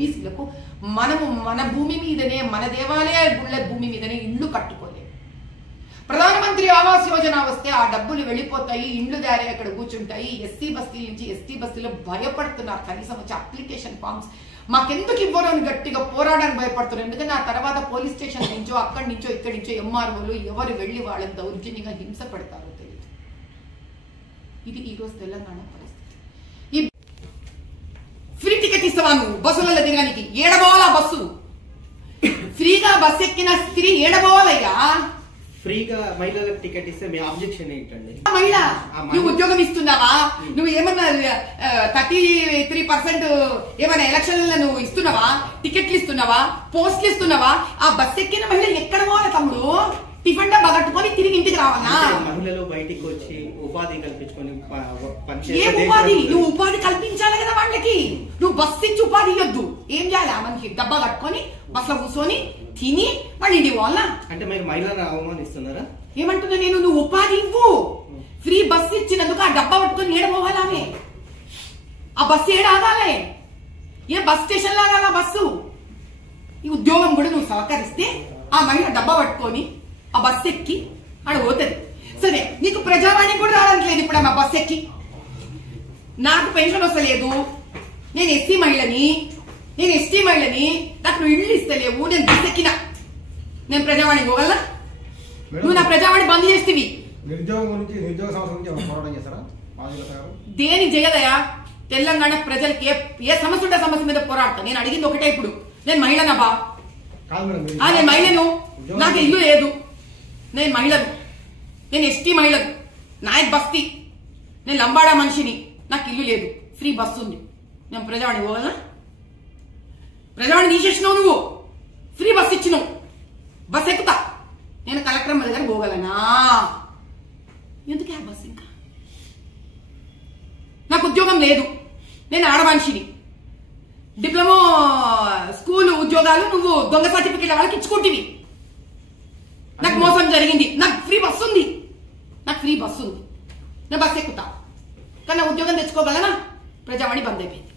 బీసీలకు మనము మన భూమి మీదనే మన దేవాలయ గుళ్ళ భూమి మీదనే ఇళ్ళు కట్టుకోలేము. ప్రధానమంత్రి ఆవాస్ యోజన వస్తే ఆ డబ్బులు వెళ్ళిపోతాయి, ఇండ్లు దారి అక్కడ కూర్చుంటాయి. ఎస్సీ బస్తీ నుంచి ఎస్టీ బస్తీలో భయపడుతున్నారు. కనీసం వచ్చి అప్లికేషన్ ఫామ్స్ మాకెందుకు ఇవ్వరు అని గట్టిగా పోరాడడానికి భయపడుతున్నారు. ఎందుకంటే ఆ తర్వాత పోలీస్ స్టేషన్ నుంచో అక్కడి నుంచో ఇక్కడి నుంచో ఎంఆర్ఓలు ఎవరు వెళ్ళి వాళ్ళని దౌర్జన్యంగా హింస పెడతారో తెలియదు. ఇది ఈరోజు తెలంగాణ పరిస్థితి. ఫ్రీ టికెట్ ఇస్తావా నువ్వు బస్సులలో తిరగడానికి? ఏడబోవాలా బస్సు? ఫ్రీగా బస్సు ఎక్కిన స్త్రీ ఏడబోవాలయ్యా? ఫ్రీగా మహిళలకు టికెట్ ఇస్తే మీ ఆబ్జెక్షన్ ఏంటండి? మహిళ నువ్వు ఉద్యోగం ఇస్తున్నావా? నువ్వు ఏమన్నా 33% ఏమైనా ఎలక్షన్లలో నువ్వు ఇస్తున్నావా? టికెట్లు ఇస్తున్నావా? పోస్టులు ఇస్తున్నావా? ఆ బస్సు ఎక్కిన మహిళ ఎక్కడ పోవాలి తమ్ముడు? టిఫిన్ డబ్బా కట్టుకొని తిరిగి ఇంటికి రావాలా? మహిళలు బయటికి వచ్చి ఉపాధి కల్పించుకొని ఏ ఉపాధి? నువ్వు ఉపాధి కల్పించాలి కదా వాళ్ళకి. నువ్వు బస్సు ఇచ్చి ఉపాధి ఇవ్వద్దు. ఏం చేయాలి? ఆ మనిషి డబ్బా కట్టుకొని బస్సులో కూర్చొని తిని మళ్ళీ ఇంటికి పోవాలా? అంటే మీరు మహిళలను అవమానిస్తున్నారా? ఏమంటున్నా నేను? నువ్వు ఉపాధి ఇవ్వు. ఫ్రీ బస్సు ఇచ్చినందుకు ఆ డబ్బా పట్టుకొని ఏడపోవాలి ఆమె. ఆ బస్సు ఏడ ఆగాలే? ఏ బస్ స్టేషన్ లాగా బస్సు? ఈ ఉద్యోగం కూడా నువ్వు సహకరిస్తే ఆ మహిళ డబ్బా పట్టుకొని ఆ బస్సు ఎక్కి ఆడ పోతుంది. సరే, నీకు ప్రజావాణి కూడా రావడానికి లేదు ఇప్పుడు. ఆ బస్సు ఎక్కి నాకు పెన్షన్ వస్తలేదు, నేను ఎస్సీ మహిళని, నేను ఎస్టీ మహిళని, నాకు నువ్వు ఇళ్ళు ఇస్తలేవు, నేను బస్సు ఎక్కినా, నేను ప్రజావాణి పోగలనా? నువ్వు నా ప్రజావాణి బంద్ చేస్తేవి. దేని చేయదయా? తెలంగాణ ప్రజలకి ఏ సమస్య ఉంటే సమస్య మీద పోరాడతా. నేను అడిగింది ఒకటే. ఇప్పుడు నేను మహిళనా బా? నేను మహిళను, నాకు ఇల్లు లేదు, నేను మహిళను, నేను ఎస్టీ మహిళను, నాయక్ బస్తీ, నేను లంబాడా మనిషిని, నాకు ఇల్లు లేదు, ఫ్రీ బస్సు ఉంది, నేను ప్రజావాణి పోగలనా? ప్రజావాణి తీసేసినావు నువ్వు, ఫ్రీ బస్సు ఇచ్చినావు, బస్ ఎక్కుతా, నేను కలెక్టర్ దగ్గర పోగలనా? ఎందుకే ఆ బస్సు? ఇంకా నాకు ఉద్యోగం లేదు, నేను ఆడమనిషిని, డిప్లొమా స్కూల్ ఉద్యోగాలు నువ్వు దొంగ సర్టిఫికెట్ వాళ్ళకి ఇచ్చుకుంటేవి. నాకు మోసం జరిగింది, నాకు ఫ్రీ బస్సు ఉంది, నాకు ఫ్రీ బస్సు ఉంది, నేను బస్సు ఎక్కుతా, కానీ నా ఉద్యోగం తెచ్చుకోగలనా? ప్రజావాణి బంద్ అయిపోయింది.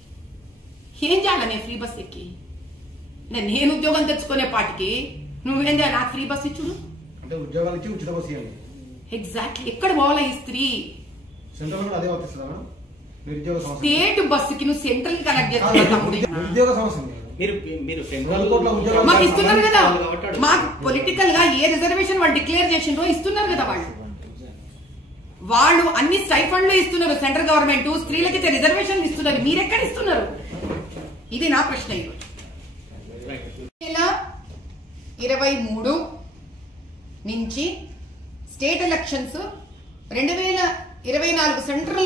ఏం చేయాలి నేను ఫ్రీ బస్సు ఎక్కి? నేను ఉద్యోగం తెచ్చుకునే పాటికి నువ్వేం చేయాలి? నాకు ఫ్రీ బస్సు ఇచ్చుడు ఎగ్జాక్ట్లీ. ఎక్కడ పోవాలా ఈ స్త్రీ? స్టేట్ బస్సుకి నువ్వు సెంట్రల్ కనెక్ట్ చేస్తున్నావు. మాకు ఇస్తున్నారు కదా, మాకు పొలిటికల్ గా ఏ రిజర్వేషన్ వాళ్ళు డిక్లేర్ చేసిండ్రో ఇస్తున్నారు కదా. వాళ్ళు అన్ని స్టైఫండ్లు ఇస్తున్నారు సెంట్రల్ గవర్నమెంట్. స్త్రీలకి రిజర్వేషన్లు ఇస్తున్నారు, మీరెక్కడ ఇస్తున్నారు? ఇది నా ప్రశ్న. ఈరోజు 2023 నుంచి స్టేట్ ఎలక్షన్స్, 2024 సెంట్రల్